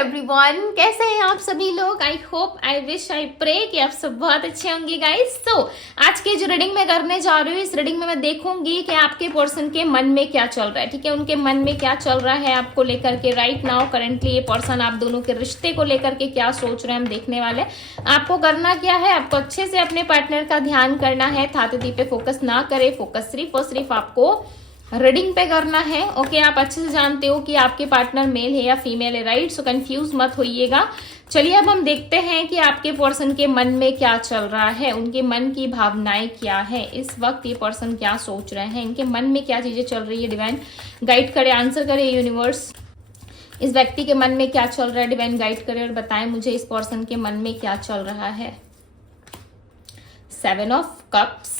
Everyone, कैसे हैं आप सभी लोग। I hope, I wish, I pray कि आप सब बहुत अच्छे होंगे गाइस। तो आज की जो रीडिंग मैं करने जा रही हूँ, इस रीडिंग में मैं देखूंगी कि आपके पर्सन के मन में क्या चल रहा है। ठीक है, उनके मन में क्या चल रहा है आपको लेकर के राइट नाउ करंटली। ये पर्सन आप दोनों के रिश्ते को लेकर के क्या सोच रहे हैं, हम देखने वाले। आपको करना क्या है, आपको अच्छे से अपने पार्टनर का ध्यान करना है। थाती पे फोकस ना करे, फोकस सिर्फ और सिर्फ आपको रीडिंग पे करना है। ओके, आप अच्छे से जानते हो कि आपके पार्टनर मेल है या फीमेल है, राइट। सो कंफ्यूज मत होइएगा। चलिए अब हम देखते हैं कि आपके पर्सन के मन में क्या चल रहा है, उनके मन की भावनाएं क्या है, इस वक्त ये पर्सन क्या सोच रहे हैं, इनके मन में क्या चीजें चल रही है। डिवाइन गाइड करे, आंसर करे यूनिवर्स। इस व्यक्ति के मन में क्या चल रहा है, डिवाइन गाइड करे और बताएं मुझे इस पर्सन के मन में क्या चल रहा है। 7 ऑफ कप्स,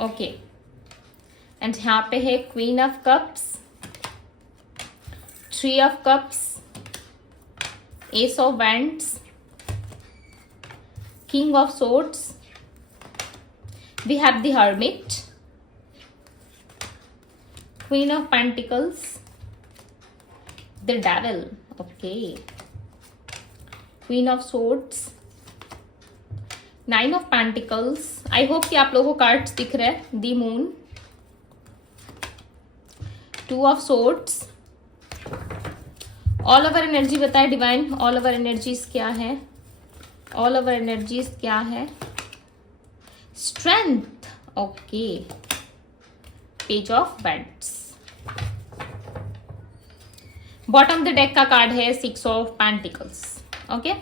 ओके, एंड यहाँ पे है queen of cups, 3 of cups, ace of wands, king of swords, we have the hermit, queen of pentacles, the devil, okay, queen of swords, 9 of pentacles. I hope कि आप लोगों को cards दिख रहे हैं। The moon, 2 of swords. All over energy बताए divine, all over energies क्या है, ऑल ओवर एनर्जीज क्या है। Strength, okay, page of wands. Bottom the deck का कार्ड है 6 ऑफ पेंटिकल्स, ओके।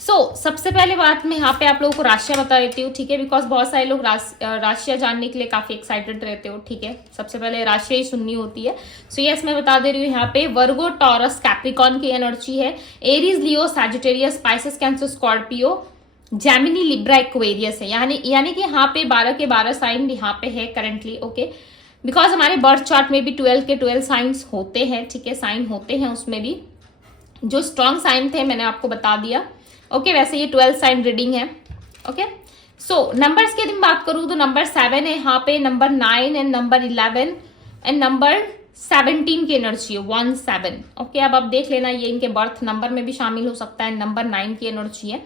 सो सबसे पहले बात मैं यहाँ पे आप लोगों को राशियां बता देती हूँ, ठीक है, बिकॉज बहुत सारे लोग राशियां जानने के लिए काफी एक्साइटेड रहते हो, ठीक है। सबसे पहले राशियां ही सुननी होती है। सो यस, मैं बता दे रही हूँ यहाँ पे वर्गो, टॉरस, कैप्रिकॉन की एनर्जी है। Aries, Leo, Sagittarius, Pisces, Cancer, Scorpio, Gemini, Libra, Aquarius है। यानी कि यहाँ पे 12 के 12 साइन यहाँ पे है करंटली, ओके। बिकॉज हमारे बर्थ चार्ट में भी 12 के 12 साइंस होते हैं, ठीक है, साइन होते हैं। उसमें भी जो स्ट्रॉन्ग साइन थे मैंने आपको बता दिया, ओके। वैसे ये 12 साइन रीडिंग है, ओके। सो नंबर्स की यदि बात करूं तो नंबर 7 है यहाँ पे, number 9 and number 11 and number 17 की एनर्जी है 17, ओके। अब आप देख लेना, ये इनके बर्थ नंबर में भी शामिल हो सकता है। नंबर 9 की एनर्जी है।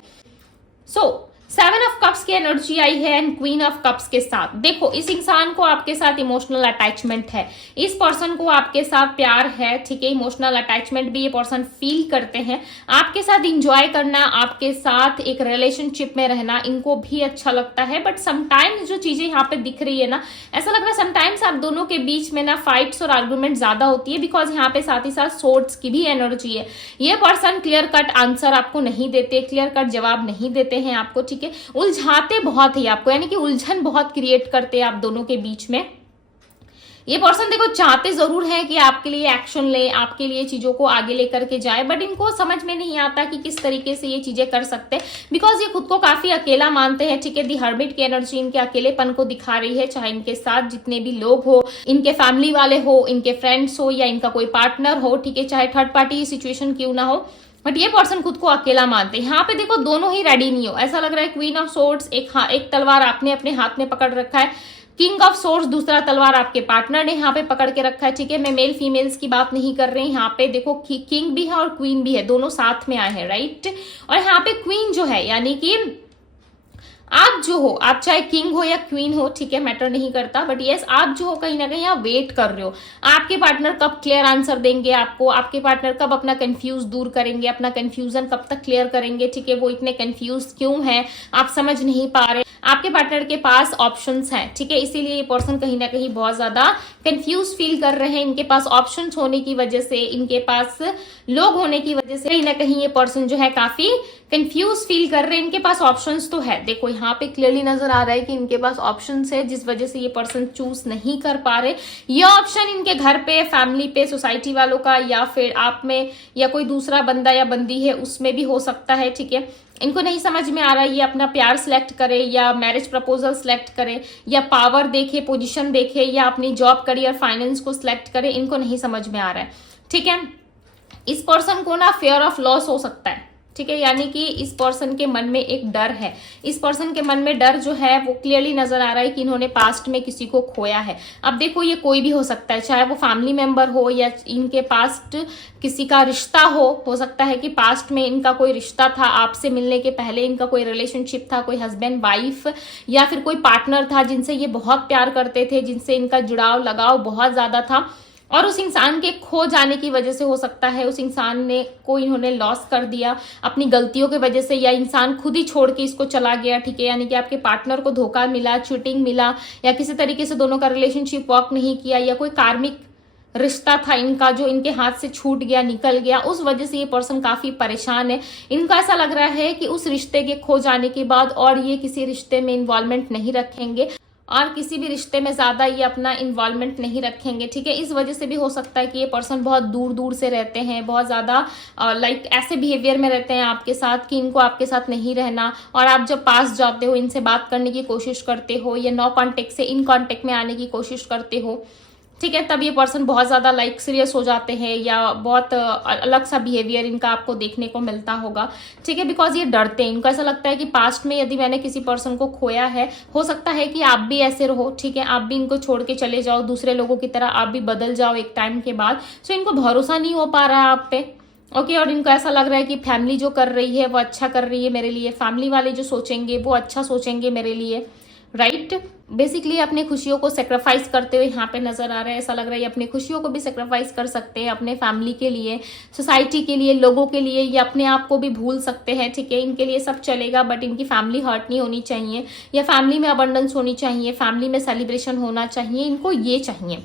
सो 7 ऑफ कप्स की एनर्जी आई है एंड क्वीन ऑफ कप्स के साथ। देखो, इस इंसान को आपके साथ इमोशनल अटैचमेंट है, इस पर्सन को आपके साथ प्यार है, ठीक है। इमोशनल अटैचमेंट भी ये पर्सन फील करते हैं। आपके साथ इंजॉय करना, आपके साथ एक रिलेशनशिप में रहना इनको भी अच्छा लगता है। बट समटाइम्स जो चीजें यहाँ पे दिख रही है ना, ऐसा लग रहा है समटाइम्स आप दोनों के बीच में ना फाइट्स और आर्गुमेंट ज्यादा होती है। बिकॉज यहाँ पे साथ ही साथ सोर्ड्स की भी एनर्जी है। ये पर्सन क्लियर कट आंसर आपको नहीं देते, क्लियर कट जवाब नहीं देते हैं आपको, ठीक है। उलझाते बहुत ही आपको, यानी कि उलझन बहुत क्रिएट करते हैं आप दोनों के बीच में। ये पर्सन देखो चाहते जरूर है कि आपके लिए एक्शन ले, आपके लिए चीजों को आगे लेकर के जाए, बट इनको समझ में नहीं आता कि किस तरीके से ये चीजें कर सकते हैं। बिकॉज ये खुद को काफी अकेला मानते हैं, ठीक है। दी हर्मिट की एनर्जी इनके अकेलेपन को दिखा रही है। चाहे इनके साथ जितने भी लोग हो, इनके फैमिली वाले हो, इनके फ्रेंड्स हो या इनका कोई पार्टनर हो, ठीक है, चाहे थर्ड पार्टी सिचुएशन क्यों ना हो, बट ये पर्सन खुद को अकेला मानते हैं। यहाँ पे देखो दोनों ही रेडी नहीं हो, ऐसा लग रहा है। क्वीन ऑफ सोर्ड्स, एक तलवार आपने अपने हाथ में पकड़ रखा है। किंग ऑफ सोर्ड्स, दूसरा तलवार आपके पार्टनर ने यहाँ पे पकड़ के रखा है, ठीक है। मैं मेल फीमेल्स की बात नहीं कर रही, यहाँ पे देखो किंग भी है और क्वीन भी है, दोनों साथ में आए हैं, राइट। और यहाँ पे क्वीन जो है, यानी कि आप जो हो, आप चाहे किंग हो या क्वीन हो, ठीक है, मैटर नहीं करता, बट यस आप जो हो कहीं ना कहीं आप वेट कर रहे हो। आपके पार्टनर कब क्लियर आंसर देंगे आपको, आपके पार्टनर कब अपना कंफ्यूज दूर करेंगे, अपना कंफ्यूजन कब तक क्लियर करेंगे, ठीक है। वो इतने कंफ्यूज क्यों है, आप समझ नहीं पा रहे। आपके पार्टनर के पास ऑप्शंस हैं, ठीक है, इसीलिए ये पर्सन कहीं ना कहीं बहुत ज्यादा कंफ्यूज फील कर रहे हैं। इनके पास ऑप्शंस होने की वजह से, इनके पास लोग होने की वजह से कहीं ना कहीं ये पर्सन जो है काफी कंफ्यूज फील कर रहे हैं। इनके पास ऑप्शंस तो है, देखो यहाँ पे क्लियरली नजर आ रहा है कि इनके पास ऑप्शंस है, जिस वजह से ये पर्सन चूज नहीं कर पा रहे। ये ऑप्शन इनके घर पे, फैमिली पे, सोसाइटी वालों का, या फिर आप में, या कोई दूसरा बंदा या बंदी है उसमें भी हो सकता है, ठीक है। इनको नहीं समझ में आ रहा है ये अपना प्यार सिलेक्ट करे या मैरिज प्रपोजल सिलेक्ट करे या पावर देखे, पोजीशन देखे, या अपनी जॉब, करियर, फाइनेंस को सिलेक्ट करे, इनको नहीं समझ में आ रहा है, ठीक है। इस पर्सन को ना फियर ऑफ लॉस हो सकता है, ठीक है, यानी कि इस पर्सन के मन में एक डर है। इस पर्सन के मन में डर जो है वो क्लियरली नजर आ रहा है कि इन्होंने पास्ट में किसी को खोया है। अब देखो ये कोई भी हो सकता है, चाहे वो फैमिली मेंबर हो या इनके पास्ट किसी का रिश्ता हो सकता है कि पास्ट में इनका कोई रिश्ता था, आपसे मिलने के पहले इनका कोई रिलेशनशिप था, कोई हस्बैंड वाइफ या फिर कोई पार्टनर था जिनसे ये बहुत प्यार करते थे, जिनसे इनका जुड़ाव लगाव बहुत ज्यादा था, और उस इंसान के खो जाने की वजह से हो सकता है उस इंसान ने को इन्होंने लॉस कर दिया अपनी गलतियों की वजह से, या इंसान खुद ही छोड़ के इसको चला गया। ठीक है, यानी कि आपके पार्टनर को धोखा मिला, चीटिंग मिला, या किसी तरीके से दोनों का रिलेशनशिप वर्क नहीं किया, या कोई कार्मिक रिश्ता था इनका जो इनके हाथ से छूट गया, निकल गया, उस वजह से ये पर्सन काफी परेशान है। इनको ऐसा लग रहा है कि उस रिश्ते के खो जाने के बाद और ये किसी रिश्ते में इन्वॉल्वमेंट नहीं रखेंगे और किसी भी रिश्ते में ज्यादा ये अपना इन्वॉल्वमेंट नहीं रखेंगे। ठीक है, इस वजह से भी हो सकता है कि ये पर्सन बहुत दूर दूर से रहते हैं, बहुत ज्यादा लाइक ऐसे बिहेवियर में रहते हैं आपके साथ कि इनको आपके साथ नहीं रहना, और आप जब पास जाते हो, इनसे बात करने की कोशिश करते हो या नो कांटेक्ट से इन कांटेक्ट में आने की कोशिश करते हो, ठीक है, तब ये पर्सन बहुत ज्यादा लाइक सीरियस हो जाते हैं या बहुत अलग सा बिहेवियर इनका आपको देखने को मिलता होगा। ठीक है, बिकॉज ये डरते हैं, इनको ऐसा लगता है कि पास्ट में यदि मैंने किसी पर्सन को खोया है, हो सकता है कि आप भी ऐसे रहो। ठीक है, आप भी इनको छोड़ के चले जाओ, दूसरे लोगों की तरह आप भी बदल जाओ एक टाइम के बाद। सो इनको भरोसा नहीं हो पा रहा है आप पे। ओके, और इनको ऐसा लग रहा है कि फैमिली जो कर रही है वो अच्छा कर रही है मेरे लिए, फैमिली वाले जो सोचेंगे वो अच्छा सोचेंगे मेरे लिए, राइट। बेसिकली अपनी खुशियों को सेक्रीफाइस करते हुए यहाँ पे नजर आ रहा है। ऐसा लग रहा है अपनी खुशियों को भी सेक्रीफाइस कर सकते हैं अपने फैमिली के लिए, सोसाइटी के लिए, लोगों के लिए, या अपने आप को भी भूल सकते हैं। ठीक है, इनके लिए सब चलेगा, बट इनकी फैमिली हर्ट नहीं होनी चाहिए, या फैमिली में अबंडेंस होनी चाहिए, फैमिली में सेलिब्रेशन होना चाहिए, इनको ये चाहिए।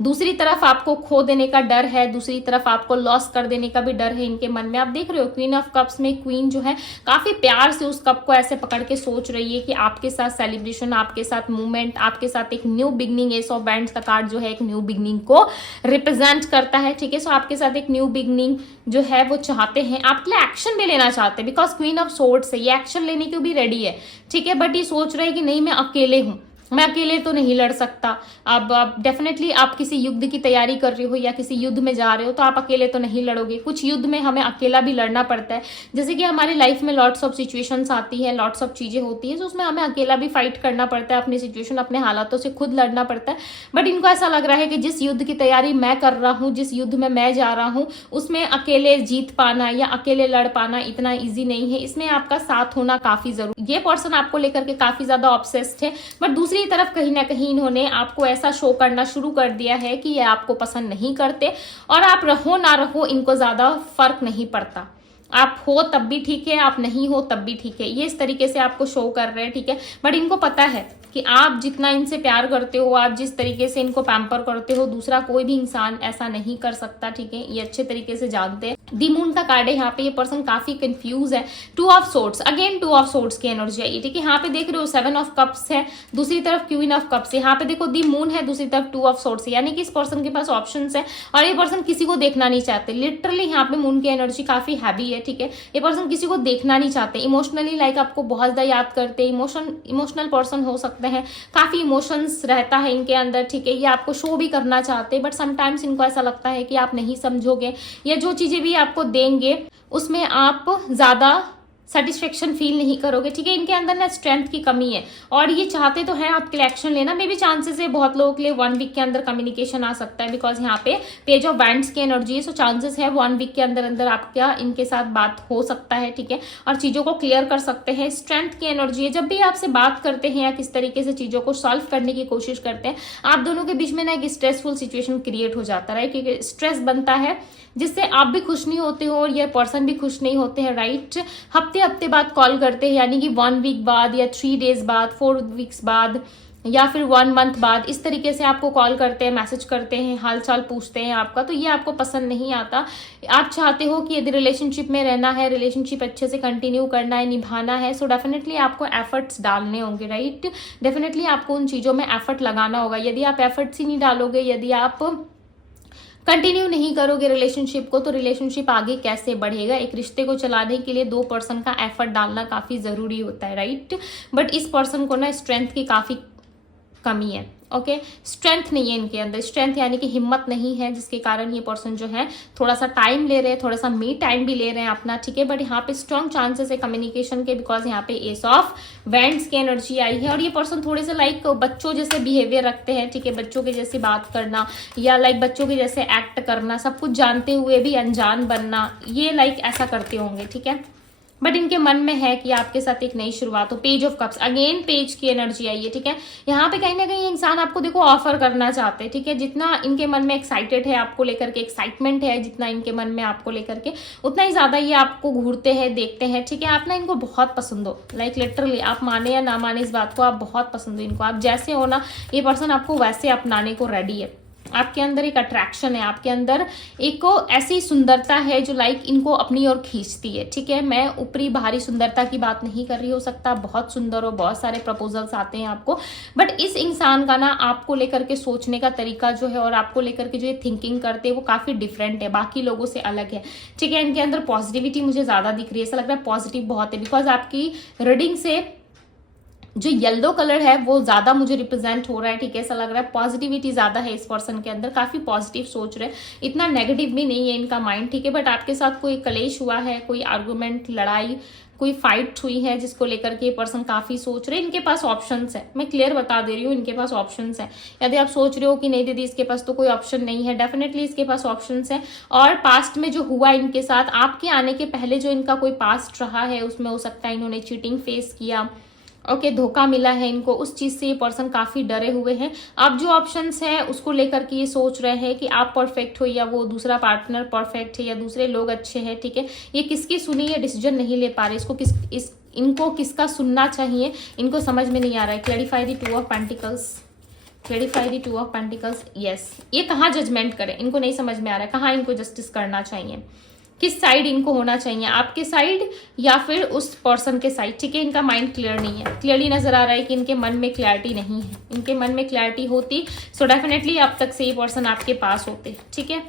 दूसरी तरफ आपको खो देने का डर है, दूसरी तरफ आपको लॉस कर देने का भी डर है इनके मन में। आप देख रहे हो क्वीन ऑफ कप्स में क्वीन जो है काफी प्यार से उस कप को ऐसे पकड़ के सोच रही है कि आपके साथ सेलिब्रेशन, आपके साथ मूवमेंट, आपके साथ एक new beginning. S of bands का कार्ड जो है एक न्यू बिगनिंग को रिप्रेजेंट करता है। ठीक है, सो आपके साथ एक न्यू बिगनिंग जो है वो चाहते हैं, आपके लिए एक्शन भी लेना चाहते हैं, बिकॉज क्वीन ऑफ सोर्ड्स है, ये एक्शन लेने को भी रेडी है। ठीक है, बट ये सोच रहे हैं कि नहीं मैं अकेले हूं, मैं अकेले तो नहीं लड़ सकता। अब डेफिनेटली आप किसी युद्ध की तैयारी कर रहे हो या किसी युद्ध में जा रहे हो तो आप अकेले तो नहीं लड़ोगे। कुछ युद्ध में हमें अकेला भी लड़ना पड़ता है, जैसे कि हमारी लाइफ में लॉट्स ऑफ सिचुएशंस आती है, लॉट्स ऑफ चीजें होती है, तो उसमें हमें अकेला भी फाइट करना पड़ता है, अपनी सिचुएशन, अपने हालातों से खुद लड़ना पड़ता है। बट इनको ऐसा लग रहा है कि जिस युद्ध की तैयारी मैं कर रहा हूँ, जिस युद्ध में मैं जा रहा हूँ, उसमें अकेले जीत पाना या अकेले लड़ पाना इतना ईजी नहीं है, इसमें आपका साथ होना काफी जरूरी। ये पर्सन आपको लेकर के काफी ज्यादा ऑब्सेस्ड है, बट दूसरी तरफ कहीं ना कहीं इन्होंने आपको ऐसा शो करना शुरू कर दिया है कि ये आपको पसंद नहीं करते, और आप रहो ना रहो इनको ज्यादा फर्क नहीं पड़ता। आप हो तब भी ठीक है, आप नहीं हो तब भी ठीक है, ये इस तरीके से आपको शो कर रहे हैं। ठीक है, बट इनको पता है कि आप जितना इनसे प्यार करते हो, आप जिस तरीके से इनको पैम्पर करते हो, दूसरा कोई भी इंसान ऐसा नहीं कर सकता। ठीक है, ये अच्छे तरीके से जानते हैं। दी मून का कार्ड है यहाँ पे, ये पर्सन काफी कंफ्यूज है। Two of swords, again two of swords की एनर्जी आई। ठीक है, यहाँ पे देख रहे हो सेवन ऑफ कप्स है, दूसरी तरफ क्वीन ऑफ कप्स है, यहाँ पे देखो दी मून है, दूसरी तरफ टू ऑफ सोर्ड्स है, यानी कि इस पर्सन के पास ऑप्शंस है और ये पर्सन किसी को देखना नहीं चाहते। लिटरली यहाँ पे मून की एनर्जी काफी हैवी है। ठीक है, ये पर्सन किसी को देखना नहीं चाहते, इमोशनली लाइक आपको बहुत ज्यादा याद करते हैं, इमोशनल पर्सन हो सकते हैं, काफी इमोशंस रहता है इनके अंदर। ठीक है, ये आपको शो भी करना चाहते हैं, बट समटाइम्स इनको ऐसा लगता है कि आप नहीं समझोगे, या जो चीजें भी आपको देंगे उसमें आप ज्यादा सेटिस्फेक्शन फील नहीं करोगे। ठीक है, इनके अंदर ना स्ट्रेंथ की कमी है और ये चाहते तो है आपके लिए एक्शन लेना। मे भी चांसेस है बहुत लोगों के लिए 1 वीक के अंदर कम्युनिकेशन आ सकता है, बिकॉज यहाँ पे पेज ऑफ वैंड्स की एनर्जी है। सो चांसेस है 1 वीक के अंदर अंदर आपका इनके साथ बात हो सकता है। ठीक है, और चीजों को क्लियर कर सकते हैं। स्ट्रेंथ की एनर्जी है, जब भी आपसे बात करते हैं या किस तरीके से चीजों को सॉल्व करने की कोशिश करते हैं, आप दोनों के बीच में ना एक स्ट्रेसफुल सिचुएशन क्रिएट हो जाता है, क्योंकि स्ट्रेस बनता है जिससे आप भी खुश नहीं होते हो और ये पर्सन भी खुश नहीं होते हैं। राइट, हफ्ते हफ्ते बाद कॉल करते हैं, यानी कि 1 वीक बाद या 3 डेज बाद, 4 वीक्स बाद या फिर 1 मंथ बाद, इस तरीके से आपको कॉल करते हैं, मैसेज करते हैं, हाल चाल पूछते हैं आपका। तो ये आपको पसंद नहीं आता। आप चाहते हो कि यदि रिलेशनशिप में रहना है, रिलेशनशिप अच्छे से कंटिन्यू करना है, निभाना है, सो डेफिनेटली आपको एफर्ट्स डालने होंगे। राइट, डेफिनेटली आपको उन चीज़ों में एफर्ट लगाना होगा। यदि आप एफर्ट्स ही नहीं डालोगे, यदि आप कंटिन्यू नहीं करोगे रिलेशनशिप को, तो रिलेशनशिप आगे कैसे बढ़ेगा। एक रिश्ते को चलाने के लिए 2 पर्सन का एफर्ट डालना काफी जरूरी होता है। राइट, बट इस पर्सन को ना स्ट्रेंथ की काफी कमी है। ओके, स्ट्रेंथ नहीं है इनके अंदर, स्ट्रेंथ यानी कि हिम्मत नहीं है, जिसके कारण ये पर्सन जो है थोड़ा सा टाइम ले रहे हैं, थोड़ा सा मी टाइम भी ले रहे हैं अपना, ठीक है। बट यहाँ पे स्ट्रॉन्ग चांसेस है कम्युनिकेशन के, बिकॉज यहाँ पे एस ऑफ वैंड्स की एनर्जी आई है। और ये पर्सन थोड़े से लाइक बच्चों जैसे बिहेवियर रखते हैं, ठीक है, बच्चों के जैसे बात करना या लाइक बच्चों के जैसे एक्ट करना, सब कुछ जानते हुए भी अनजान बनना, ये लाइक ऐसा करते होंगे, ठीक है। बट इनके मन में है कि आपके साथ एक नई शुरुआत हो। Page of cups, again page की एनर्जी आई है, ठीक है। यहाँ पे कहीं ना कहीं इंसान आपको देखो ऑफर करना चाहते हैं, ठीक है। जितना इनके मन में एक्साइटेड है आपको लेकर के, एक्साइटमेंट है जितना इनके मन में आपको लेकर के, उतना ही ज्यादा ये आपको घूरते हैं, देखते हैं, ठीक है। आप ना इनको बहुत पसंद हो, लाइक लिटरली, आप माने या ना माने इस बात को, आप बहुत पसंद हो इनको। आप जैसे हो ना, ये पर्सन आपको वैसे अपनाने को रेडी है। आपके अंदर एक अट्रैक्शन है, आपके अंदर एक ऐसी सुंदरता है जो लाइक इनको अपनी ओर खींचती है, ठीक है। मैं ऊपरी बाहरी सुंदरता की बात नहीं कर रही, हो सकता बहुत सुंदर हो, बहुत सारे प्रपोजल्स आते हैं आपको, बट इस इंसान का ना आपको लेकर के सोचने का तरीका जो है और आपको लेकर के जो ये थिंकिंग करते हैं वो काफी डिफरेंट है, बाकी लोगों से अलग है, ठीक है। इनके अंदर पॉजिटिविटी मुझे ज्यादा दिख रही है, ऐसा लग रहा है पॉजिटिव बहुत है, बिकॉज आपकी रीडिंग से जो येलो कलर है वो ज्यादा मुझे रिप्रेजेंट हो रहा है, ठीक है। ऐसा लग रहा है पॉजिटिविटी ज्यादा है इस पर्सन के अंदर, काफी पॉजिटिव सोच रहे हैं, इतना नेगेटिव भी नहीं है इनका माइंड, ठीक है। बट आपके साथ कोई कलेश हुआ है, कोई आर्गुमेंट, लड़ाई, कोई फाइट हुई है जिसको लेकर के ये पर्सन काफी सोच रहे हैं। इनके पास ऑप्शंस है, मैं क्लियर बता दे रही हूँ, इनके पास ऑप्शंस है। यदि आप सोच रहे हो कि नहीं दीदी इसके पास तो कोई ऑप्शन नहीं है, डेफिनेटली इसके पास ऑप्शंस है। और पास्ट में जो हुआ इनके साथ, आपके आने के पहले जो इनका कोई पास्ट रहा है, उसमें हो सकता है इन्होंने चीटिंग फेस किया, ओके, धोखा मिला है इनको, उस चीज से ये पर्सन काफी डरे हुए हैं। अब जो ऑप्शंस है उसको लेकर के ये सोच रहे हैं कि आप परफेक्ट हो या वो दूसरा पार्टनर परफेक्ट है या दूसरे लोग अच्छे हैं, ठीक है। ये किसकी सुनी है डिसीजन नहीं ले पा रहे, इनको किसका सुनना चाहिए इनको समझ में नहीं आ रहा है। Clarify the 2 of pentacles, clarify the 2 of pentacles, yes. ये कहाँ जजमेंट करें, इनको नहीं समझ में आ रहा है, कहाँ इनको जस्टिस करना चाहिए, किस साइड इनको होना चाहिए, आपके साइड या फिर उस पर्सन के साइड, ठीक है। इनका माइंड क्लियर नहीं है, क्लियरली नजर आ रहा है कि इनके मन में क्लैरिटी नहीं है। इनके मन में क्लैरिटी होती सो डेफिनेटली अब तक से ये पर्सन आपके पास होते, ठीक है,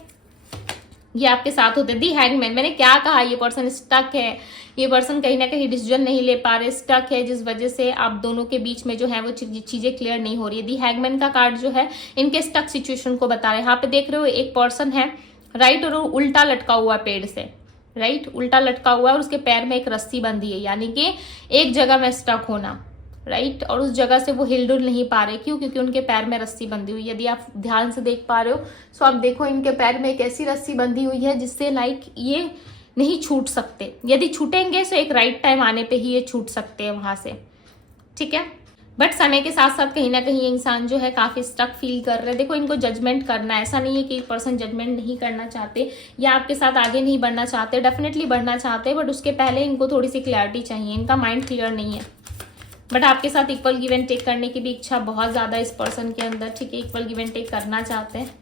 ये आपके साथ होते। दी हैंगमैन, मैंने क्या कहा, ये पर्सन स्टक है, ये पर्सन कहीं ना कहीं डिसीजन नहीं ले पा रहे, स्टक है, जिस वजह से आप दोनों के बीच में जो है वो चीजें क्लियर नहीं हो रही है। दी हैंगमैन का कार्ड जो है इनके स्टक सिचुएशन को बता रहे हैं। यहाँ पे देख रहे हो एक पर्सन है राइट, और उल्टा लटका हुआ पेड़ से, राइट, उल्टा लटका हुआ है और उसके पैर में एक रस्सी बंधी है, यानी कि एक जगह में स्टक होना, राइट। और उस जगह से वो हिल डुल नहीं पा रहे, क्यों? क्योंकि उनके पैर में रस्सी बंधी हुई। यदि आप ध्यान से देख पा रहे हो तो आप देखो इनके पैर में एक ऐसी रस्सी बंधी हुई है जिससे लाइक ये नहीं छूट सकते। यदि छूटेंगे तो एक राइट टाइम आने पे ही ये छूट सकते हैं वहां से, ठीक है। बट समय के साथ साथ कहीं ना कहीं इंसान जो है काफी स्टक फील कर रहे हैं। देखो इनको जजमेंट करना है, ऐसा नहीं है कि एक पर्सन जजमेंट नहीं करना चाहते या आपके साथ आगे नहीं बढ़ना चाहते, डेफिनेटली बढ़ना चाहते हैं, बट उसके पहले इनको थोड़ी सी क्लैरिटी चाहिए। इनका माइंड क्लियर नहीं है, बट आपके साथ इक्वल गिव एंड टेक करने की भी इच्छा बहुत ज्यादा इस पर्सन के अंदर, ठीक है। इक्वल गिव एंड टेक करना चाहते हैं।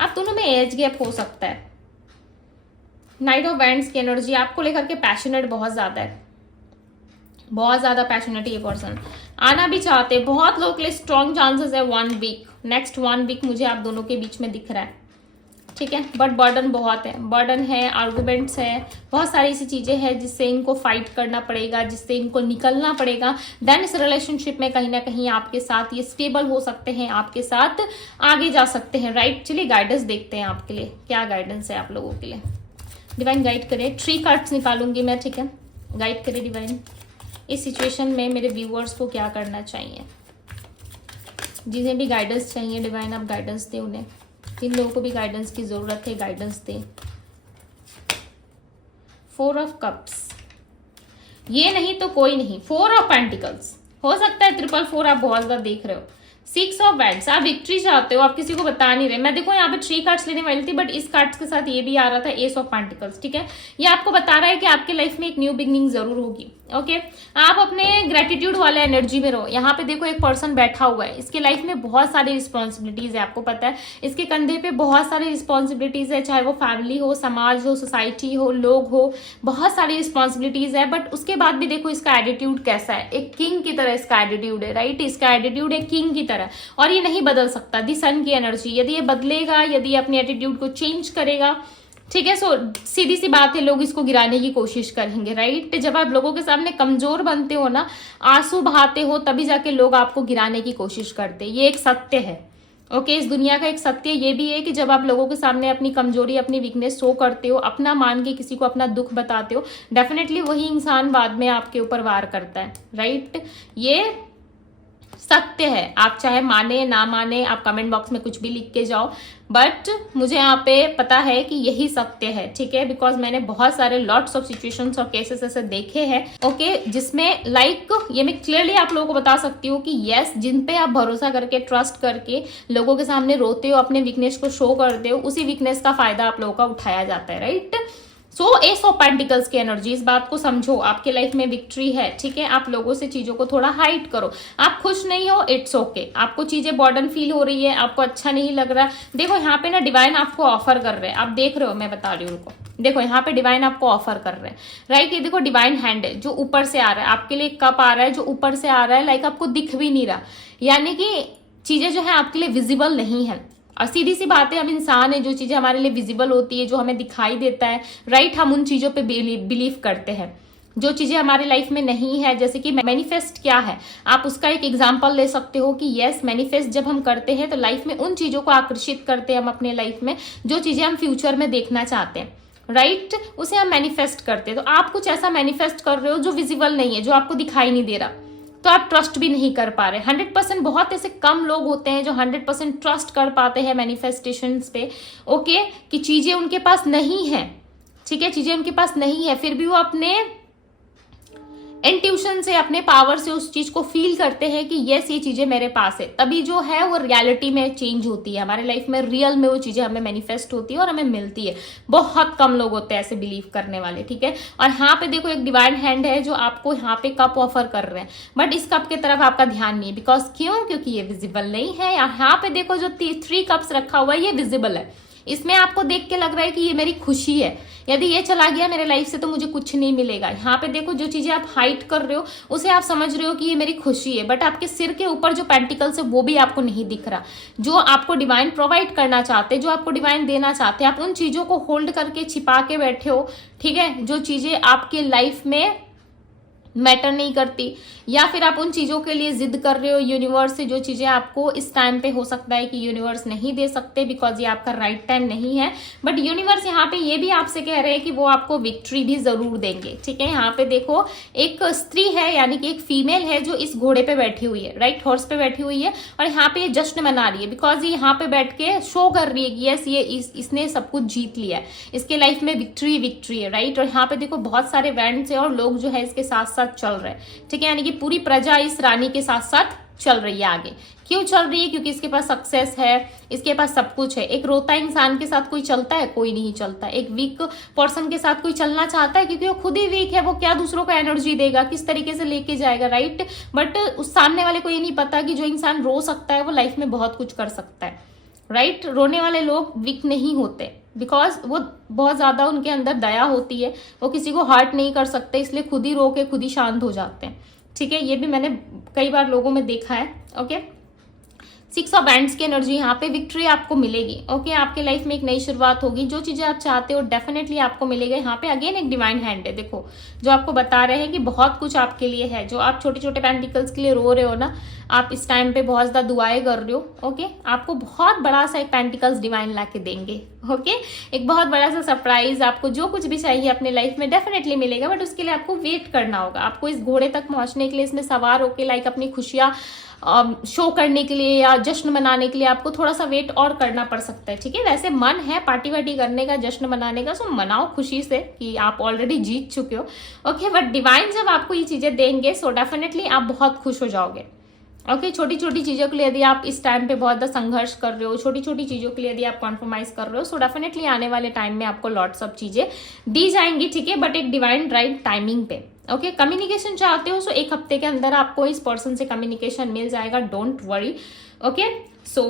आप दोनों में एज गैप हो सकता है। नाइट ऑफ वैंड्स की एनर्जी आपको लेकर के पैशनेट बहुत ज्यादा है, बहुत ज्यादा पैशनेट ये पर्सन, आना भी चाहते हैं। बहुत लोगों के लिए स्ट्रॉन्ग चांसेस है 1 वीक, नेक्स्ट 1 वीक मुझे आप दोनों के बीच में दिख रहा है, ठीक है। बट बर्डन बहुत है, बर्डन है, आर्गुमेंट्स है, बहुत सारी ऐसी चीजें हैं जिससे इनको फाइट करना पड़ेगा, जिससे इनको निकलना पड़ेगा। देन इस रिलेशनशिप में कहीं ना कहीं आपके साथ ये स्टेबल हो सकते हैं, आपके साथ आगे जा सकते हैं, राइट। चलिए गाइडेंस देखते हैं आपके लिए, क्या गाइडेंस है आप लोगों के लिए। डिवाइन गाइड करे, 3 कार्ड्स निकालूंगी मैं, ठीक है। गाइड करे डिवाइन, इस सिचुएशन में मेरे व्यूअर्स को क्या करना चाहिए। जिन्हें भी गाइडेंस चाहिए डिवाइन आप गाइडेंस दे उन्हें, जिन लोगों को भी गाइडेंस की जरूरत है गाइडेंस दे। 4 ऑफ कप्स, ये नहीं तो कोई नहीं। 4 ऑफ पेंटिकल्स, हो सकता है 444 आप बहुत ज्यादा देख रहे हो। 6 ऑफ वैंड्स, आप विक्ट्री चाहते हो, आप किसी को बता नहीं रहे। मैं देखो यहाँ पे 3 कार्ड्स लेने वाली थी, बट इस कार्ड्स के साथ ये भी आ रहा था, एस ऑफ पेंटिकल्स, ठीक है। ये आपको बता रहा है कि आपके लाइफ में एक न्यू बिगनिंग जरूर होगी, ओके। आप अपने ग्रेटिट्यूड वाले एनर्जी में रहो। यहाँ पे देखो एक पर्सन बैठा हुआ है, इसके लाइफ में बहुत सारी रिस्पॉन्सिबिलिटीज है, आपको पता है इसके कंधे पे बहुत सारी रिस्पॉन्सिबिलिटीज है, चाहे वो फैमिली हो, समाज हो, सोसाइटी हो, लोग हो, बहुत सारी रिस्पॉन्सिबिलिटीज है। बट उसके बाद भी देखो इसका एटीट्यूड कैसा है, एक किंग की तरह इसका एटीट्यूड है, राइट। इसका एटीट्यूड एक किंग की तरह, और ये नहीं बदल सकता। दी सन की एनर्जी, यदि ये बदलेगा, यदि अपने एटीट्यूड को चेंज करेगा ठीक है। सो सीधी सी बात है, लोग इसको गिराने की कोशिश करेंगे, राइट। जब आप लोगों के सामने कमजोर बनते हो ना, आंसू बहाते हो, तभी जाके लोग आपको गिराने की कोशिश करते हैं। ये एक सत्य है, ओके। इस दुनिया का एक सत्य ये भी है कि जब आप लोगों के सामने अपनी कमजोरी, अपनी वीकनेस शो करते हो, अपना मान के किसी को अपना दुख बताते हो, डेफिनेटली वही इंसान बाद में आपके ऊपर वार करता है, राइट। ये सत्य है, आप चाहे माने ना माने, आप कमेंट बॉक्स में कुछ भी लिख के जाओ, बट मुझे यहाँ पे पता है कि यही सत्य है, ठीक है। बिकॉज मैंने बहुत सारे लॉट्स ऑफ सिचुएशंस और केसेस ऐसे देखे हैं, ओके, जिसमें लाइक ये मैं क्लियरली आप लोगों को बता सकती हूँ कि यस, जिन पे आप भरोसा करके, ट्रस्ट करके लोगों के सामने रोते हो, अपने वीकनेस को शो करते हो, उसी वीकनेस का फायदा आप लोगों का उठाया जाता है, right. So S of pentacles की एनर्जी, इस बात को समझो, आपके लाइफ में विक्ट्री है, ठीक है। आप लोगों से चीजों को थोड़ा हाइड करो। आप खुश नहीं हो, इट्स ओके। आपको चीजें बर्डन फील हो रही है, आपको अच्छा नहीं लग रहा, देखो यहाँ पे ना डिवाइन आपको ऑफर कर रहे हैं, आप देख रहे हो, मैं बता रही हूँ उनको, देखो यहाँ पे डिवाइन आपको ऑफर कर रहे हैं, राइट। ये देखो डिवाइन हैंड है जो ऊपर से आ रहा है, आपके लिए कप आ रहा है जो ऊपर से आ रहा है, लाइक आपको दिख भी नहीं रहा, यानी कि चीजें जो है आपके लिए विजिबल नहीं है। और सीधी सी बात है, हम इंसान है, जो चीजें हमारे लिए विजिबल होती है, जो हमें दिखाई देता है, राइट, हम उन चीजों पे बिलीव करते हैं। जो चीजें हमारे लाइफ में नहीं है, जैसे कि मैनिफेस्ट क्या है, आप उसका एक एग्जांपल ले सकते हो कि यस, मैनिफेस्ट जब हम करते हैं तो लाइफ में उन चीजों को आकर्षित करते हैं हम अपने लाइफ में, जो चीजें हम फ्यूचर में देखना चाहते हैं, राइट, उसे हम मैनिफेस्ट करते हैं। तो आप कुछ ऐसा मैनिफेस्ट कर रहे हो जो विजिबल नहीं है, जो आपको दिखाई नहीं दे रहा, तो आप ट्रस्ट भी नहीं कर पा रहे। 100% बहुत ऐसे कम लोग होते हैं जो 100% ट्रस्ट कर पाते हैं मैनिफेस्टेशंस पे, ओके, कि चीजें उनके पास नहीं है, ठीक है, चीजें उनके पास नहीं है, फिर भी वो अपने इंट्यूशन से, अपने पावर से उस चीज को फील करते हैं कि यस, ये चीजें मेरे पास है, तभी जो है वो रियलिटी में चेंज होती है, हमारे लाइफ में रियल में वो चीजें हमें मैनिफेस्ट होती है और हमें मिलती है। बहुत कम लोग होते हैं ऐसे बिलीव करने वाले, ठीक है। और यहाँ पे देखो एक डिवाइन हैंड है जो आपको यहाँ पे कप ऑफर कर रहे हैं, बट इस कप की तरफ आपका ध्यान नहीं है, बिकॉज क्यों, क्योंकि ये विजिबल नहीं है। यहाँ पे देखो जो 3 कप्स रखा हुआ है, ये विजिबल है, इसमें आपको देख के लग रहा है कि ये मेरी खुशी है, यदि ये चला गया मेरे लाइफ से तो मुझे कुछ नहीं मिलेगा। यहाँ पे देखो जो चीजें आप हाइड कर रहे हो उसे आप समझ रहे हो कि ये मेरी खुशी है, बट आपके सिर के ऊपर जो पेंटिकल्स है वो भी आपको नहीं दिख रहा, जो आपको डिवाइन प्रोवाइड करना चाहते, जो आपको डिवाइन देना चाहते, आप उन चीजों को होल्ड करके छिपा के बैठे हो, ठीक है, जो चीजें आपके लाइफ में मैटर नहीं करती, या फिर आप उन चीजों के लिए जिद कर रहे हो यूनिवर्स से, जो चीजें आपको इस टाइम पे हो सकता है कि यूनिवर्स नहीं दे सकते, बिकॉज ये आपका राइट टाइम नहीं है। बट यूनिवर्स यहाँ पे ये भी आपसे कह रहे हैं कि वो आपको विक्ट्री भी जरूर देंगे, ठीक है। यहाँ पे देखो एक स्त्री है, यानी कि एक फीमेल है जो इस घोड़े पे बैठी हुई है, राइट, हॉर्स पे बैठी हुई है, और यहाँ पे ये जश्न मना रही है, बिकॉज ये यहाँ पे बैठ के शो कर रही है कि यस, ये इसने सब कुछ जीत लिया है, इसके लाइफ में विक्ट्री है, राइट। और यहाँ पे देखो बहुत सारे बैंड्स है और लोग जो है इसके साथ साथ चल रहे हैं, ठीक है, यानी कि पूरी प्रजा इस रानी के साथ साथ चल रही है आगे। क्यों चल रही है, क्योंकि इसके पास सक्सेस है, इसके पास सब कुछ है। एक रोता इंसान के साथ कोई चलता है, कोई नहीं चलता। एक वीक पर्सन के साथ कोई चलना चाहता है, क्योंकि वो खुद ही वीक है, वो क्या दूसरों को एनर्जी देगा, किस तरीके से लेके जाएगा, राइट। बट उस सामने वाले को ये नहीं पता कि जो इंसान रो सकता है वो लाइफ में बहुत कुछ कर सकता है, राइट। रोने वाले लोग वीक नहीं होते, बिकॉज वो बहुत ज्यादा उनके अंदर दया होती है, वो किसी को हर्ट नहीं कर सकते, इसलिए खुद ही रो के खुद ही शांत हो जाते हैं, ठीक है। ये भी मैंने कई बार लोगों में देखा है, ओके। 6 ऑफ बैंड्स की एनर्जी, यहाँ पे विक्ट्री आपको मिलेगी, ओके। आपके लाइफ में एक नई शुरुआत होगी, जो चीजें आप चाहते हो डेफिनेटली आपको मिलेगा। यहाँ पे अगेन एक डिवाइन हैंड है, देखो, जो आपको बता रहे हैं कि बहुत कुछ आपके लिए है। जो आप छोटे छोटे पेंटिकल्स के लिए रो रहे हो ना, आप इस टाइम पे बहुत ज्यादा दुआएं कर रहे हो, ओके। आपको बहुत बड़ा सा एक पेंटिकल्स डिवाइन ला के देंगे, ओके। एक बहुत बड़ा सा सरप्राइज, आपको जो कुछ भी चाहिए अपने लाइफ में डेफिनेटली मिलेगा, बट उसके लिए आपको वेट करना होगा। आपको इस घोड़े तक पहुंचने के लिए, इसमें सवार होके लाइक अपनी खुशियां शो करने के लिए या जश्न मनाने के लिए आपको थोड़ा सा वेट और करना पड़ सकता है, ठीक है। वैसे मन है पार्टी वार्टी करने का, जश्न मनाने का, सो मनाओ खुशी से कि आप ऑलरेडी जीत चुके हो, ओके। बट डिवाइन जब आपको ये चीजें देंगे सो डेफिनेटली आप बहुत खुश हो जाओगे, ओके। छोटी छोटी चीजों के लिए यदि आप इस टाइम पे बहुत ज्यादा संघर्ष कर रहे हो, छोटी छोटी चीजों के लिए यदि आप कॉम्प्रोमाइज कर रहे हो, सो डेफिनेटली आने वाले टाइम में आपको लॉट्स ऑफ चीजें दी जाएंगी, ठीक है, बट एक डिवाइन राइट टाइमिंग पे, ओके। कम्युनिकेशन चाहते हो सो 1 हफ्ते के अंदर आपको इस पर्सन से कम्युनिकेशन मिल जाएगा, डोंट वरी, ओके। सो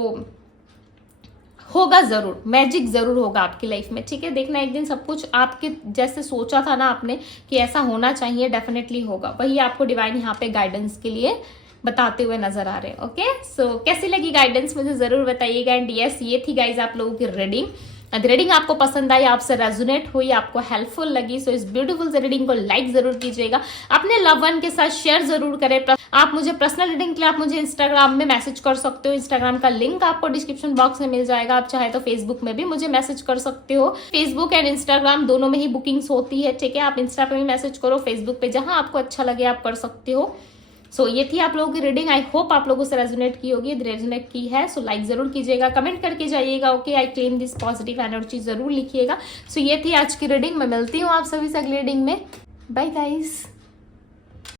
होगा जरूर, मैजिक जरूर होगा आपकी लाइफ में, ठीक है। देखना एक दिन सब कुछ आपके जैसे सोचा था ना आपने कि ऐसा होना चाहिए, डेफिनेटली होगा। वही आपको डिवाइन यहाँ पे गाइडेंस के लिए बताते हुए नजर आ रहे हैं, ओके। सो कैसी लगी गाइडेंस मुझे जरूर बताइएगा। एंड यस, ये थी गाइज आप लोगों की रीडिंग, रीडिंग आपको पसंद आई, आपसे रेजोनेट हुई, आपको हेल्पफुल लगी, सो इस ब्यूटीफुल रीडिंग को लाइक जरूर कीजिएगा, अपने लव वन के साथ शेयर जरूर करें। आप मुझे पर्सनल रीडिंग के लिए आप मुझे इंस्टाग्राम में मैसेज कर सकते हो, इंस्टाग्राम का लिंक आपको डिस्क्रिप्शन बॉक्स में मिल जाएगा। आप चाहे तो फेसबुक में भी मुझे मैसेज कर सकते हो, फेसबुक एंड इंस्टाग्राम दोनों में ही बुकिंग्स होती है, ठीक है। आप इंस्टा पे भी मैसेज करो, फेसबुक पे, जहां आपको अच्छा लगे आप कर सकते हो। सो ये थी आप लोगों की रीडिंग, आई होप आप लोगों से रेजोनेट की होगी, रेजोनेट की है सो लाइक जरूर कीजिएगा, कमेंट करके जाइएगा, okay I claim this positive energy जरूर लिखिएगा। सो ये थी आज की रीडिंग, मैं मिलती हूँ आप सभी से अगली रीडिंग में, बाय गाइस।